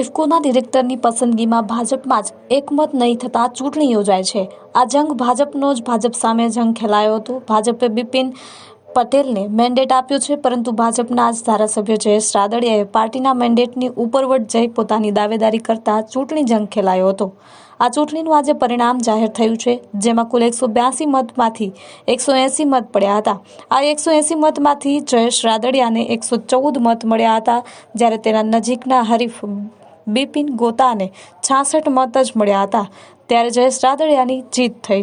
ઇફકોના ડિરેક્ટરની પસંદગીમાં ભાજપમાં જ એકમત નહીં થતાં ચૂંટણી યોજાય છે। આ જંગ ભાજપનો જ ભાજપ સામે જંગ ખેલાયો હતો। ભાજપે બિપિન પટેલને મેન્ડેટ આપ્યો છે, પરંતુ ભાજપના જ ધારાસભ્ય જયેશ રાદડિયાએ પાર્ટીના મેન્ડેટની ઉપરવટ જઈ પોતાની દાવેદારી કરતા ચૂંટણી જંગ ખેલાયો હતો। આ ચૂંટણીનું આજે પરિણામ જાહેર થયું છે, જેમાં કુલ 182 મતમાંથી 180 મત પડ્યા હતા। આ 180 મતમાંથી જયેશ રાદડિયાને 114 મત મળ્યા હતા, જ્યારે તેના નજીકના હરીફ બિપિન ગોતાને 66 મત જ મળ્યા હતા। ત્યારે જયેશ રાદડિયાની જીત થઈ